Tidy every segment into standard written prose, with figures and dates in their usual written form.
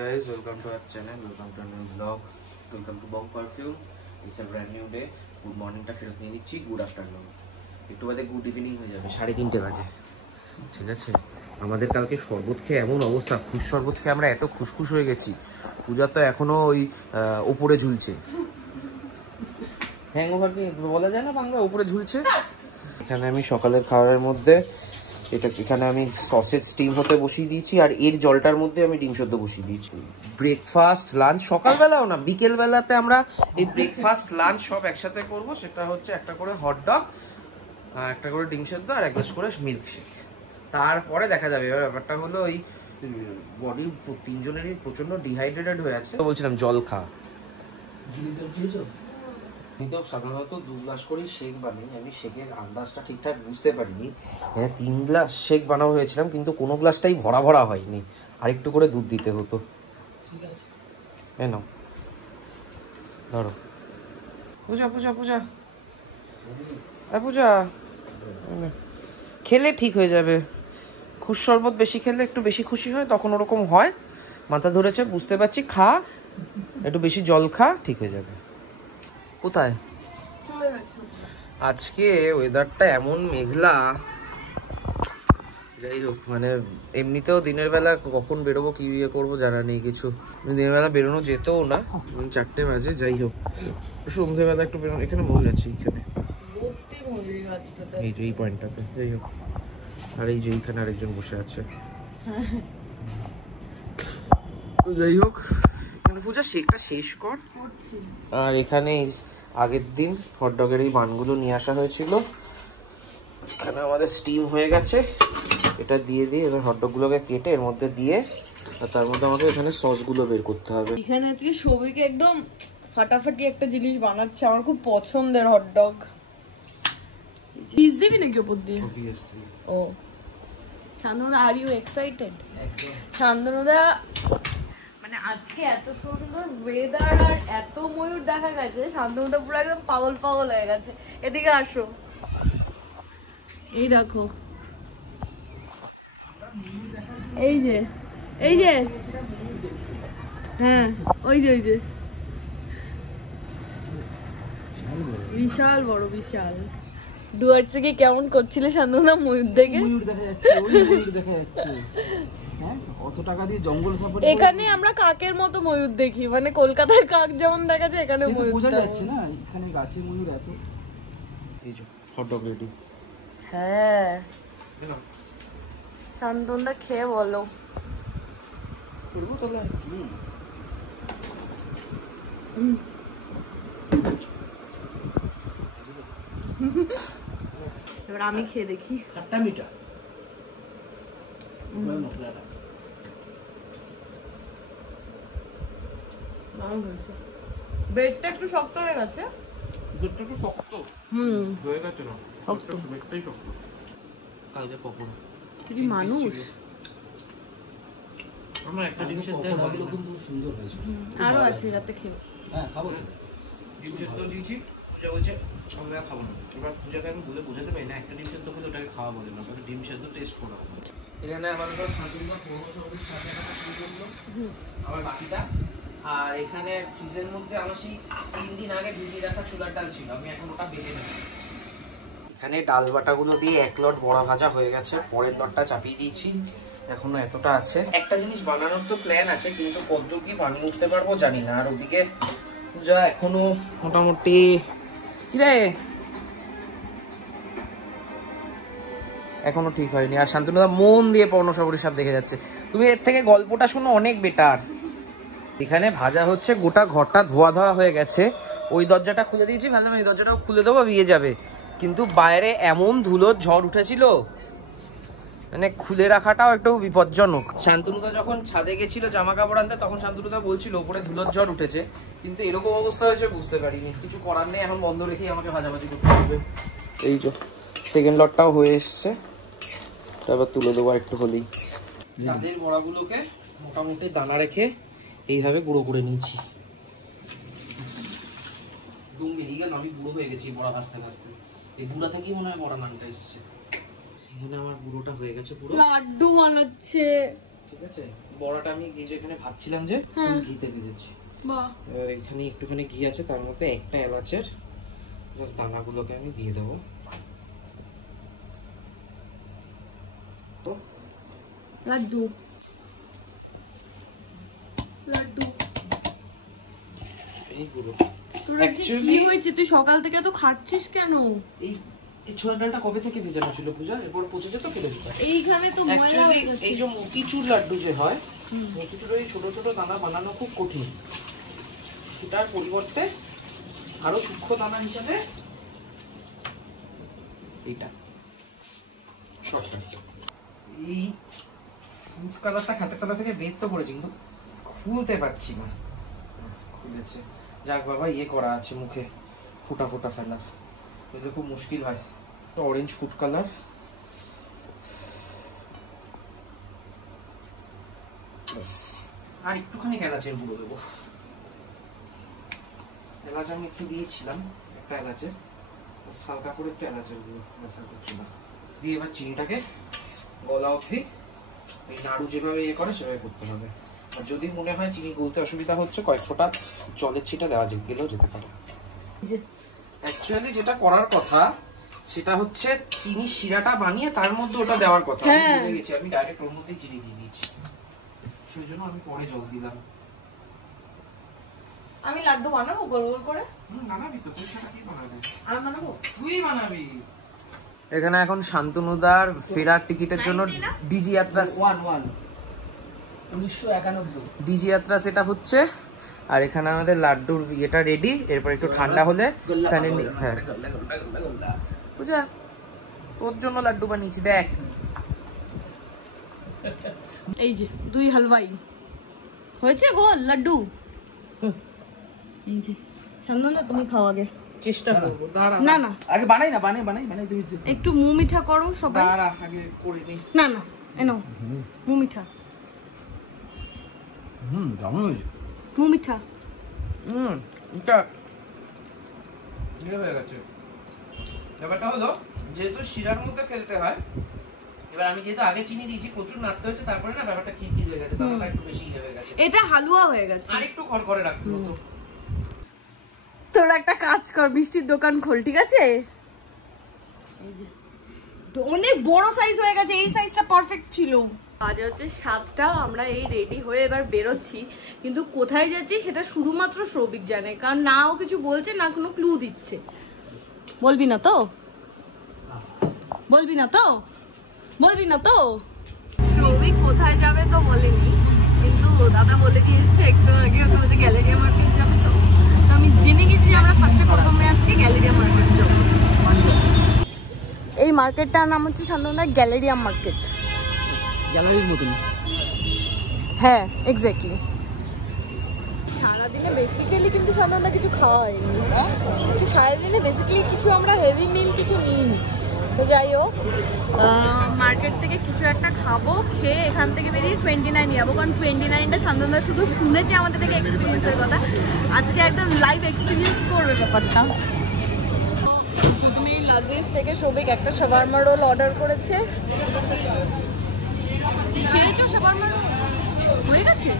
guys, welcome to our channel, welcome to a new vlog, welcome to Bong Perfume. It's a brand new day. Good morning টা ফেরত নিয়ে নিচ্ছি, good afternoon একটু বাদে good evening হয়ে যাবে, 3:30 বাজে। ঠিক আছে, আমাদের কালকে শরবত খেয়ে এমন অবস্থা, খুশ শরবত খেয়ে আমরা এত খুশখুশ হয়ে গেছি, পূজা তো এখনো ওই উপরে ঝুলছে। হ্যাংওভার কি বলা যায় না বাংলা, উপরে ঝুলছে। এখানে আমি সকালের খাবারের মধ্যে এখানে আমি সসেজ স্টিম হতে বসিয়ে দিয়েছি, আর এর জলটার মধ্যে আমি ডিম সেদ্ধ বসিয়ে দিয়েছি। ব্রেকফাস্ট লাঞ্চ সকালবেলাও না, বিকেল বেলাতে আমরা এই ব্রেকফাস্ট লাঞ্চ সব একসাথে করব। সেটা হচ্ছে একটা করে হটডগ, একটা করে ডিম সেদ্ধ আর এক গ্লাস করে মিল্কশেক। তারপরে দেখা যাবে। এবার ব্যাপারটা হলো ওই বডি তিনজনেরই প্রচন্ড ডিহাইড্রেটেড হয়ে আছে, তো বলছিলাম জল খা। আমি তো সাধারণত 2 গ্লাস করেই শেক বানাই, আমি শেকের আন্দাজটা ঠিকঠাক বুঝতে পারিনি। হ্যাঁ 3 গ্লাস শেক বানাবো হয়েছিলাম, কিন্তু কোনো গ্লাসটাই ভরা ভরা হয়নি, আরেকটু করে দুধ দিতে হতো। ঠিক আছে, নাও ধরো। পূজা পূজা পূজা পূজা খেলে ঠিক হয়ে যাবে। খুশ শরবত বেশি খেলে একটু বেশি খুশি হয়, তখন ওরকম হয়। মাথা ধরেছে বুঝতে পারছি, খা একটু বেশি জল খা, ঠিক হয়ে যাবে। কোথায় আজকে ওয়েদারটা এমন মেঘলা, যাই হোক মানে এমনিতেও দিনের বেলা কখন বেরোবো কি ইয়ে করবো জানা নেই কিছু। দিনের বেলা বেরোনো যেতেও না, 4টে বাজে। যাই হোক সন্ধ্যেবেলা একটু বেরোনো। এখানে ময়ূর আছে, এখানে এই যে এই পয়েন্টটাতে। যাই হোক, আর এই যে এইখানে আরেকজন বসে আছে। যাই হোক, এখানে পূজা শেকটা শেষ কর। আর এখানে আগের দিন হটডগের এই বানগুলো নিয়ে আসা হয়েছিল, এখানে আমাদের স্টিম হয়ে গেছে। এটা দিয়ে এবার হটডগগুলোকে কেটে এর মধ্যে দিয়ে, আর তার মধ্যে আমাকে এখানে সসগুলো বের করতে হবে। এখানে আজকে সবিকে একদম ফাটাফাটি একটা জিনিস বানাচ্ছে, আমার খুব পছন্দের হটডগ। চিজ দিবি নাকি ওপর দিয়ে? ও শান্তনুদা, আর ইউ এক্সাইটেড? শান্তনুদা মানে আজকে এত সুন্দর ওয়েদার আর এত ময়ূর দেখা গেছে, শান্তনুদা পুরো একদম পাগল পাগল হয়ে গেছে। এদিকে আসো, এই দেখো, এই যে এই যে, হ্যাঁ ওই যে ওই যে বিশাল বড়, বিশাল। ডুয়ার্সে কি কেমন করছিলে শান্তনুদা ময়ূর দেখে? ময়ূর দেখা যাচ্ছে, ওই ময়ূর দেখা যাচ্ছে। হ্যাঁ, অত টাকা দিয়ে জঙ্গল সাফারি। এখানে আমরা কাকের মতো ময়ূর দেখি, মানে কলকাতায় কাক যেমন দেখা যায় এখানে ময়ূর বোঝা যাচ্ছে না, এখানে গাছে ময়ূর এত। এই যে হটডগ রেডি। হ্যাঁ শান্তনুদা খেয়ে বলো। করবো তাহলে। এবার আমি খেয়ে দেখি। খাট্টা মিঠা মশলাটা ব্রেডটা একটু শক্ত হয়ে গেছে। দুধটা একটু শক্ত হয়ে গেছে না, শক্ত ব্রেডটাই শক্ত। কালকে পকোড়া কি মানুষ, আমার একটা জিনিসের দেয় কিন্তু সুন্দর হয়েছে। আরো আছে, রাতে খেয়ে। হ্যাঁ খাবো। ডিম সেদ্ধ দিয়েছি, পূজা বলছে আমরা খাবো না। এবার পূজাকে আমি বলে বোঝাতে পারি না, একটা ডিম সেদ্ধ খেলে ওটাকে খাওয়া বলে না, ওটাকে ডিম সেদ্ধ টেস্ট করা। এখানে আমাদের শান্তনুদা পুরোনো সবজির সাথে শুরু করলো, আবার বাকিটা। আর এখানে ফ্রিজের মধ্যে আমার সেই 3 দিন আগে ভিজিয়ে রাখা ছোলার ডাল ছিল, আমি এখন ওটা বেটে নেব। এখানে ডাল বাটাগুলো দিয়ে 1 লট বড়া ভাজা হয়ে গেছে, পরের লটটা চাপিয়ে দিয়েছি, এখনো এতটা আছে। একটা জিনিস বানানোর তো প্ল্যান আছে, কিন্তু কতদূর কি বানিয়ে উঠতে পারবো জানি না। আর ওদিকে পূজা এখনো মোটামুটি কিরে এখনো ঠিক হয়নি। আর শান্তনুদা মন দিয়ে পর্ণসাগরী সাপ দেখে যাচ্ছে। তুমি এর থেকে গল্পটা শোনো, অনেক বেটার। এখানে ভাজা হচ্ছে, গোটা ঘরটা ধোয়া ধোয়া হয়ে গেছে। ওই দরজাটা খুলে দিয়েছি, ভাবলাম এই দরজাটাও খুলে দেবো, বিয়ে যাবে। কিন্তু বাইরে এমন ধুলোর ঝড় উঠেছিল, মানে খুলে রাখাটাও একটু বিপজ্জনক। শান্তনুদা যখন ছাদে গেছিল জামা কাপড় আনতে, তখন শান্তনুদা বলছিল উপরে ধুলোর ঝড় উঠেছে, কিন্তু এরকম অবস্থা হয়েছে বুঝতে পারিনি। কিছু করার নেই, এখন বন্ধ রেখেই আমাকে ভাজাভাজি করতে হবে। এই যে সেকেন্ড লটটাও হয়ে এসছে, তারপর তুলে দেবো একটু হলেই। তাদের বড়াগুলোকে মোটামুটি দানা রেখে এইভাবে গুঁড়ো করে নিয়েছি। একদম বেরিয়ে গেল, আমি বুড়ো হয়ে গেছি বড়া ভাজতে ভাজতে। এই বুড়া থেকেই মনে হয় বড়া নামটা এসছে। এখানে আমার গুঁড়োটা হয়ে গেছে পুরো। লাড্ডু বানাচ্ছে ঠিক আছে, বড়াটা আমি এই যে এখানে ভাবছিলাম যে ঘিতে ভেজেছি। বাহ, এবার এখানে একটুখানি ঘি আছে, তার মধ্যে একটা এলাচের জাস্ট দানাগুলোকে আমি দিয়ে দেবো। তো লাড্ডু লাড্ডু এইগুলো তোর আজকে কি হয়েছে? তুই সকাল থেকে তো খাচ্ছিস কেন? এই ছোলা ডালটা কবে থেকে ভেজানো ছিল পূজা? এরপর পচেছে তো ফেলে দিতে। এইখানে তো ময়লা অ্যাকচুয়ালি হয়ে গেছে। এই যে মোতিচুর লাড্ডু যে হয়, মোতিচুর এই ছোট ছোট দানা বানানো খুব কঠিন। সেটার পরিবর্তে আরো সূক্ষ্ম দানা হিসাবে এইটা শর্টকাট। এই ফুড কালারটা খাটের তলা থেকে বের তো করেছি, কিন্তু খুলতে পারছি না। খুলেছে, যাক বাবা, ইয়ে করা আছে মুখে, ফোটা ফোটা ফেলার, এটা খুব মুশকিল হয়। অরেঞ্জ ফুড কালার, আর একটুখানি এলাচের গুঁড়ো দেবো। এলাচ আমি একটু দিয়েছিলাম, একটা এলাচের, হালকা করে একটু এলাচের গুঁড়ো ব্যবসা করছিলাম দিয়ে। এবার চিনিটাকে গলা অবধি এই নাড়ু যেভাবে ইয়ে করে সেভাবে করতে হবে। আর যদি মনে হয় চিনি গলতে অসুবিধা হচ্ছে, কয়েক ফোঁটা জলের ছিটা দেওয়া গেলেও যেতে পারে। অ্যাকচুয়ালি যেটা করার কথা সেটা হচ্ছে চিনি শিরাটা বানিয়ে তার মধ্যে ওটা দেওয়ার কথা। আমি ভুলে গেছি, আমি ডাইরেক্ট ওর মধ্যে চিনি দিয়ে দিয়েছি, সেই জন্য আমি পরে জল দিলাম। আমি লাড্ডু বানাবো গোল গোল করে। বানাবি তো, তুই সেটা কি বানাবি? আমি বানাবো, তুই বানাবি। এখানে এখন শান্তনুদার ফেরার টিকিটের জন্য ডিজি যাত্রা 1991 ডিজি যাত্রা সেটা হচ্ছে। আর এখানে আমাদের লাড্ডুর ইয়েটা রেডি। এরপর একটু ঠান্ডা হলে ফ্যানের হ্যাঁ বুঝা, তোর জন্য লাড্ডু বানিয়েছি দেখ। এই যে 2 হালুয়াই হয়েছে গোল লাড্ডু। এই যে শান্তনা, তুমি খাও আগে। চেষ্টা করব, দাঁড়া না না, আগে বানাই না, বানাই তুমি। একটু মুখ মিঠা করো সবাই। দাঁড়া আগে করে নি। না না, এনো মুখ মিঠা, দারুণ হয়েছে। মুখ মিঠা। এটা হয়ে গেছে। ব্যাপারটা হলো, যেহেতু শিরার মধ্যে ফেলতে হয়, এবার আমি যেহেতু আগে চিনি দিয়েছি, প্রচুর নাড়তে হচ্ছে, তারপরে না ব্যাপারটা কি হয়ে গেছে, দানাটা একটু বেশি হয়ে গেছে। এটা হালুয়া হয়ে গেছে, আর একটু খড়খড়ে রাখতে হতো। তোরা একটা কাজ কর, মিষ্টির দোকান খোল, ঠিক আছে? এই যে অনেক বড় সাইজ হয়ে গেছে, এই সাইজটা পারফেক্ট ছিল। বাজে হচ্ছে 7টা, আমরা এই রেডি হয়ে এবার বেরোচ্ছি, কিন্তু কোথায় যাচ্ছি সেটা শুধুমাত্র সৌভিক জানে, কারণ না ও কিছু বলছে না কোনো ক্লু দিচ্ছে। বলবি না তো? বলবি না তো? বলবি না তো? সৌভিক কোথায় যাবে তো বলেনি, কিন্তু দাদা বলে দিয়েছে একটু আগে, ওকে বলছে গ্যালেরিয়া মার্কেট যাবে। তো আমি জেনে গেছি যে আমরা প্রথমে আজকে গ্যালেরিয়া মার্কেট যাবো। এই মার্কেটটার নাম হচ্ছে শান্তনা গ্যালেরিয়া মার্কেট। গ্যালারির মতন। হ্যাঁ এক্স্যাক্টলি। সারাদিনে বেসিক্যালি কিন্তু শান্তনা কিছু খাওয়া হয়নি, সারাদিনে বেসিক্যালি কিছু আমরা হেভি মিল কিছু নিইনি। তো যাই হোক, মার্কেট থেকে কিছু একটা খাবো, খেয়ে এখান থেকে বেরিয়ে 29 যাবো, কারণ 29টা শান্তনা শুধু শুনেছে আমাদের থেকে এক্সপিরিয়েন্সের কথা, আজকে একদম লাইভ এক্সপিরিয়েন্স করবে ব্যাপারটা। প্রথমে লাজিজ থেকে সৌভিক একটা শাওয়ারমা রোল অর্ডার করেছে। খেয়েছো শাওয়ারমা রোল? হয়ে গেছে?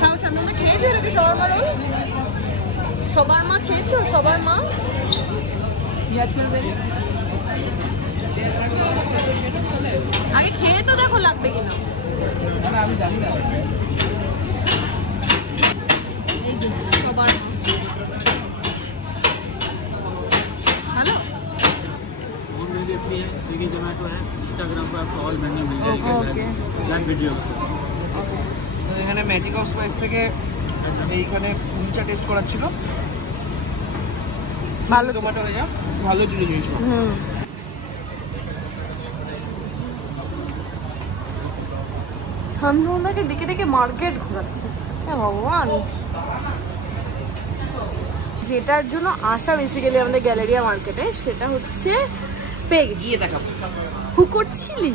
হ্যাঁ শান্তনা, খেয়েছো নাকি শাওয়ারমা রোল? সবার মা খেয়েছো? সবার মা আগে খেয়ে তো দেখো লাগবে কিনা। আমি জানি না। এই যে সবার মা ভালো। स्विगी जोमेटो है, इंस्टाग्राम पर आपको ऑल मेन्यू मिल जाएगा। Okay, live video. তো এখানে ম্যাজিক অফ স্পাইস থেকে এইখানে কুলচা টেস্ট করাচ্ছিল, ভালো টমেটো হয়ে যা, ভালো ছিল জিনিসটা। শান্তনাকে ডেকে ডেকে মার্কেট ঘোরাচ্ছে, হ্যাঁ ভগবান। যেটার জন্য আসা বেসিক্যালি আমাদের গ্যালেরিয়া মার্কেটে, সেটা হচ্ছে পেয়ে গেছি। গিয়ে দেখাবো। হু করছিলি?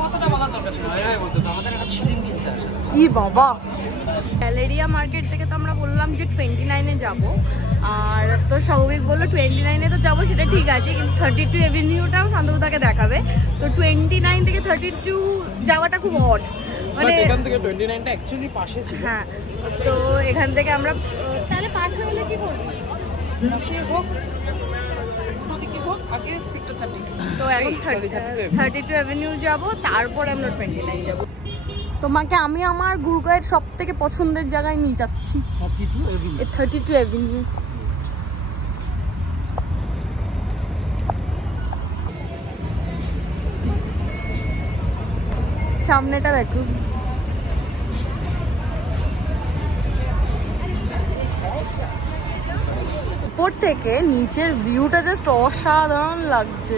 কতটা বলার দরকার ছিল, বলতো আমাদের একটা ছিলিম কিনতে আসে। কি বাবা, গ্যালেরিয়া মার্কেট থেকে তো আমরা বললাম যে 29-এ যাবো, আর তো সৌভিক বললো 29-এ তো যাবো, সেটা ঠিক আছে, কিন্তু 32 এভিনিউটাও শান্তনুদাকে দেখাবে। তো 29 থেকে 32 যাওয়াটা খুব অড, মানে এখান থেকে 29টা অ্যাকচুয়ালি পাশে ছিল। হ্যাঁ, তো এখান থেকে আমরা তাহলে পাশে হলে কি করবো, পাশে হোক ওদিকে হোক, আগে সেক্টর 30। তো এখন 32 এভিনিউ যাব, তারপরে আমরা 29 যাব। তোমাকে আমি আমার গুরগাঁওয়ের সব থেকে পছন্দের জায়গায় নিয়ে যাচ্ছি, 32 এভিনিউ। সামনেটা দেখো, উপর থেকে নিচের ভিউটা জাস্ট অসাধারণ লাগছে।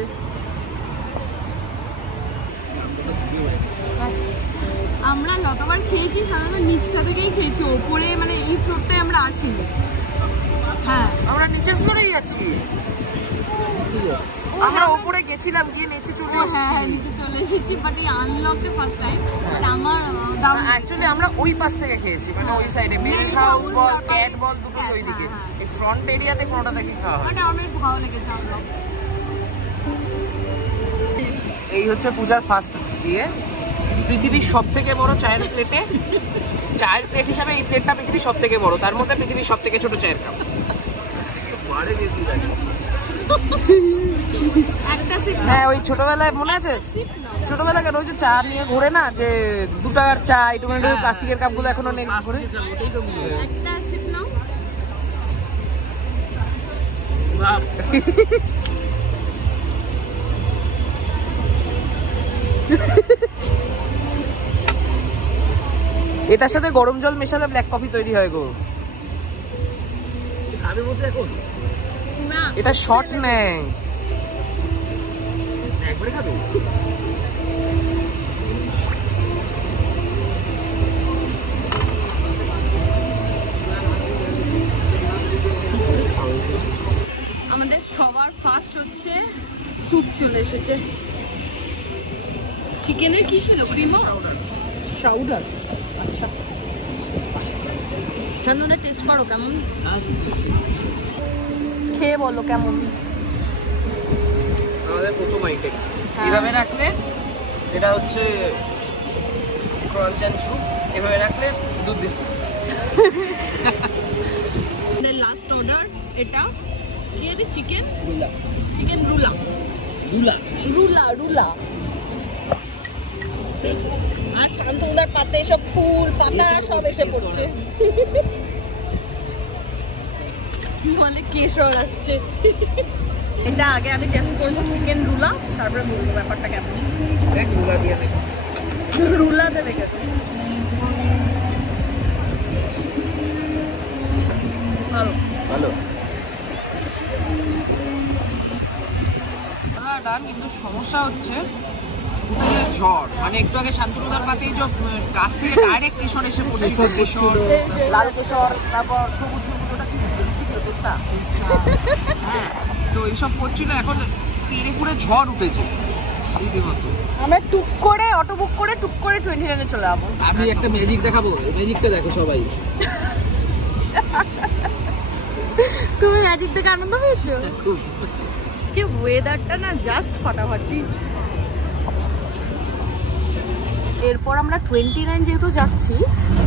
আমরা যতবার খেয়েছি সাধারণত নিচটা থেকেই খেয়েছি, ওপরে মানে এই ফ্লোরটায় আমরা আসিনি। হ্যাঁ, আমরা নিচের ফ্লোরেই যাচ্ছি, আমরা উপরে গেছিলাম, গিয়ে নিচে চলে এসেছি। হ্যাঁ নিচে চলে এসেছি, বাট এই আনলকড ফার্স্ট টাইম। বাট আমার অ্যাকচুয়ালি আমরা ওই পাশ থেকে খেয়েছি, মানে ওই সাইডে বেল্ট হাউস বল, ক্যাট বল, দুটোই ওইদিকে। এই ফ্রন্ট এরিয়াতে কোনোটা থেকে খাওয়া হয়। বাট আমার ভালো লেগেছে আনলক। এই হচ্ছে পূজার ফার্স্ট দিয়ে পৃথিবীর সব থেকে বড় চায়ের প্লেটে, চায়ের প্লেট হিসাবে এই প্লেটটা পৃথিবীর সব থেকে বড়, তার মধ্যে পৃথিবীর সব থেকে ছোট চায়ের কাপ। হ্যাঁ, ওই ছোটবেলায় মনে আছে, ছোটবেলায় কেন ওই যে চা নিয়ে ঘুরে না, যে 2 টাকার চা, একটু প্লাস্টিকের কাপগুলো এখনো নেই ঘুরে। একটা সিপ নাও। এটার সাথে গরম জল মেশালে ব্ল্যাক কফি তৈরি হয় গো। না, এটা শর্ট নেয়। একবারে খাবে? আমাদের সবার ফার্স্ট হচ্ছে স্যুপ চলে এসেছে। চিকেনের কি ছিল? ক্রিমা শাউডার। আচ্ছা, শান্তনুদা টেস্ট করো কেমন, খেয়ে বলো কেমন। আমাদের প্রথম আইটেম এইভাবে রাখলে, এটা হচ্ছে ক্রাঞ্চ এন্ড স্যুপ, এভাবে রাখলে দুধ বিস্কুট। লাস্ট অর্ডার এটা কি আছে? Chicken রুলা, chicken রুলা, রুলা রুলা রুলা। আর শান্তনুদার পাতে সব ফুল পাতা সব এসে পড়ছে, মানে কেশর আসছে। এটা আগে আমি টেস্ট করবো চিকেন রুলা, তারপরে বলবো ব্যাপারটা কেমন। দেখ রুলা দিয়ে দেখ, রুলা দেবে কেন? ভালো ভালো ডান। কিন্তু সমস্যা হচ্ছে ঝড়, মানে একটু আগে শান্তনুদার পাতেই যে গাছ থেকে ডাইরেক্ট কেশর এসে পড়ছিল, কেশর, লাল কেশর, তারপর সবুজ সবুজ, ওটা কি ছিল? পেস্তা। হ্যাঁ, তো এইসব করছিল, এখন তেরে পুরে ঝড় উঠেছে রীতিমতো। আমরা টুক করে অটো বুক করে টুক করে 29 চলে যাবো। আমি একটা ম্যাজিক দেখাবো, ম্যাজিকটা দেখো সবাই। তুমি ম্যাজিক দেখে আনন্দ পেয়েছো? আজকে ওয়েদারটা না জাস্ট ফাটাফাটি। এরপর আমরা 29 যেহেতু যাচ্ছি,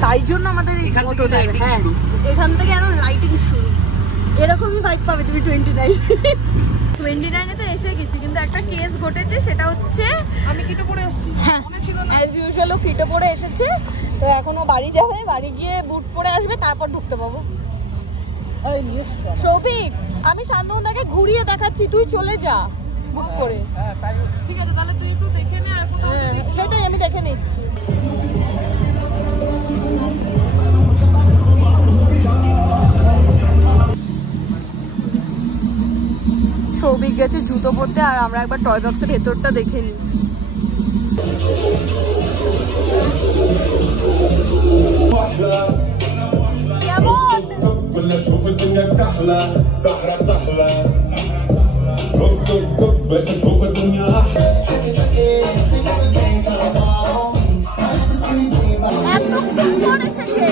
তাই জন্য আমাদের এই এখান থেকে অটোটা, lighting হ্যাঁ, শুরু। এখান থেকে আরো লাইটিং শুরু। এরকমই ভাইব পাবে তুমি 29-এ তো এসে গেছি, কিন্তু একটা কেস ঘটেছে, সেটা হচ্ছে আমি কিটো পরে আসছি, মনে ছিল না। অ্যাজ ইউজুয়াল কিটো পরে এসেছে, তো এখনো বাড়ি যাবে, বাড়ি গিয়ে বুট পরে আসবে, তারপর ঢুকতে পাবো। সৌভিক, আমি শান্তনুদাকে ঘুরিয়ে দেখাচ্ছি, তুই চলে যা বুক করে। ঠিক আছে, তাহলে তুই একটু দেখে নে, আর কোথাও সেটাই আমি দেখে নিচ্ছি। সৌভিক গেছে জুতো পরতে, আর আমরা একবার টয় বক্সের ভেতরটা দেখে নিই। কেমন? ولا تشوف الدنيا بتحلى سهرة بتحلى دق دق دق بس نشوف الدنيا احلى এত সুন্দর এসেছে।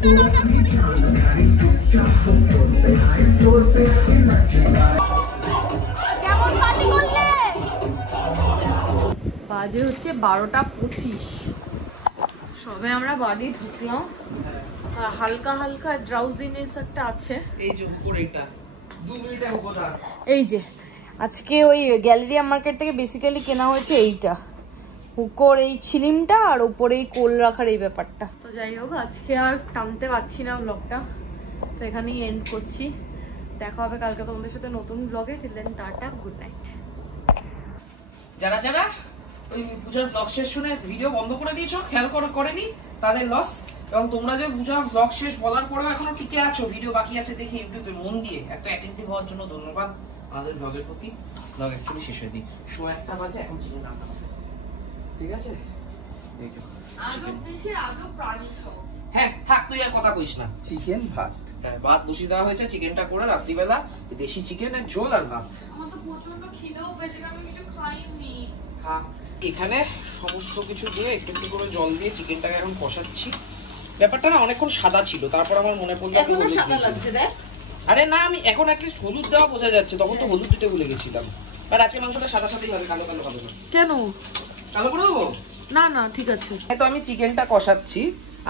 কেমন পার্টি করলে? বাজে হচ্ছে 12:25। সবে আমরা বাড়ি ঢুকলাম আর হালকা হালকা ড্রাউজিনেস একটা আছে। এই যে উপরে এটা 2 মিনিটে হোকোদা। এই যে আজকে ওই গ্যালেরিয়া মার্কেট থেকে বেসিক্যালি কেনা হয়েছে এইটা, হুকোর এই ছিলিমটা আর উপরে এই কোল রাখার এই ব্যাপারটা। তো যাই হোক, আজকে আর টানতে পারছি না ব্লগটা, তো এখানেই এন্ড করছি। দেখা হবে কালকে তোমাদের সাথে নতুন ব্লগে। Till then tata, good night. যারা যারা ওই পূজার ব্লগ শেষ শুনে ভিডিও বন্ধ করে দিয়েছো, খেয়াল করেনি, তাদের লস। এবং তোমরা যে পূজার ব্লগ শেষ বলার পরেও এখনো টিকে আছো, ভিডিও বাকি আছে দেখে ইউটিউবে মন দিয়ে একটা অ্যাটেন্টিভ হওয়ার জন্য ধন্যবাদ আমাদের ব্লগের প্রতি। ব্লগ অ্যাকচুয়ালি শেষ হয়ে দিই, 1:00 বাজে, এখন চিকেন রান্না হবে, ঠিক আছে? হ্যাঁ থাক, তুই আর কথা কইস না। চিকেন ভাত, ভাত বসিয়ে দেওয়া হয়েছে, চিকেনটা করে রাত্রিবেলা দেশি চিকেনের ঝোল আর ভাত। আমার তো প্রচন্ড খিদেও পেয়েছে, আমি কিছু খাইনি। এখানে সমস্ত কিছু দিয়ে একটু একটু করে জল দিয়ে চিকেনটাকে এখন কষাচ্ছি। ব্যাপারটা না অনেকক্ষণ সাদা ছিল, তারপর আমার মনে পড়লো এখনো সাদা লাগছে দেখ। আরে না, আমি এখন অ্যাটলিস্ট হলুদ দেওয়া বোঝা যাচ্ছে, তখন তো হলুদ দিতে ভুলে গেছিলাম। আর আজকে মাংসটা সাদা সাদাই হবে, কালো কালো হবে না। কেন? কালো করে দেবো না না ঠিক আছে। তো আমি চিকেনটা কষাচ্ছি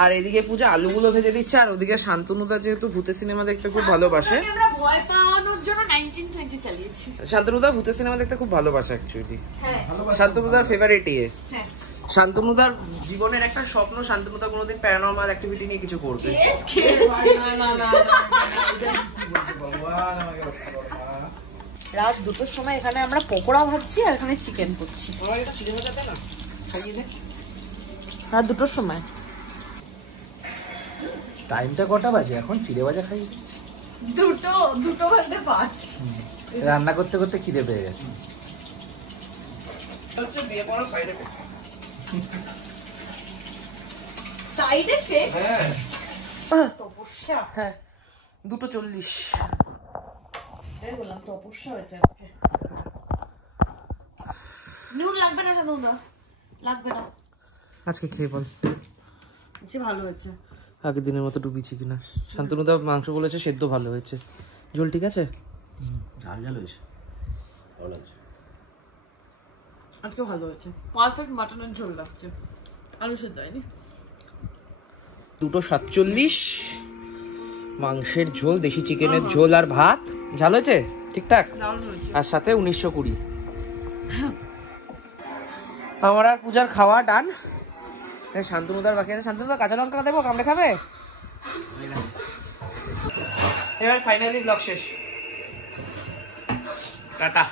আর এদিকে পূজা আলুগুলো ভেজে দিচ্ছে, আর ওদিকে শান্তনুদা যেহেতু ভূতের সিনেমা দেখতে খুব ভালোবাসে, আমরা ভয় পাওয়ানোর জন্য 1920 চালিয়েছি। শান্তনুদা ভূতের সিনেমা দেখতে খুব ভালোবাসে অ্যাকচুয়ালি। হ্যাঁ শান্তনুদার ফেভারিট ইয়ে। হ্যাঁ, শান্তনুদার জীবনের একটা স্বপ্ন, শান্তনুদা কোনোদিন প্যারানরমাল অ্যাক্টিভিটি নিয়ে কিছু করবে। রাত 2টোর সময় এখানে আমরা পকোড়া ভাজছি আর এখানে চিকেন করছি। রাত 2টোর সময়। টাইমটা কটা বাজে এখন? চিড়ে ভাজা খাই। 2 বাজতে 5। রান্না করতে করতে খিদে পেয়ে গেছে। Side effect. হ্যাঁ তপস্যা। হ্যাঁ 2:40। এই বললাম তপস্যা হয়েছে আজকে। নুন লাগবে না, নুন লাগবে না। আজকে খেয়ে বল আচ্ছা ভালো হয়েছে। আগের দিনের মতো ডুবিছি কিনা। শান্তনুদা মাংস বলেছে সেদ্ধ ভালো হয়েছে, ঝোল ঠিক আছে, ঝাল ঝাল হয়েছে, ভালো লাগছে। আজকে ভালো হয়েছে, পারফেক্ট মাটনের ঝোল লাগছে, আলু সেদ্ধ হয়নি। 2:47 মাংসের ঝোল, দেশি চিকেনের ঝোল আর ভাত। ঝাল হয়েছে ঠিকঠাক, আর সাথে 1920। আমার আর পূজার খাওয়া ডান। শান্তনুদার বাকি আছে। শান্তনুদা কাঁচা লঙ্কা দেবো, কামড়ে খাবে? এবার ফাইনালি ব্লগ শেষ, টাটা।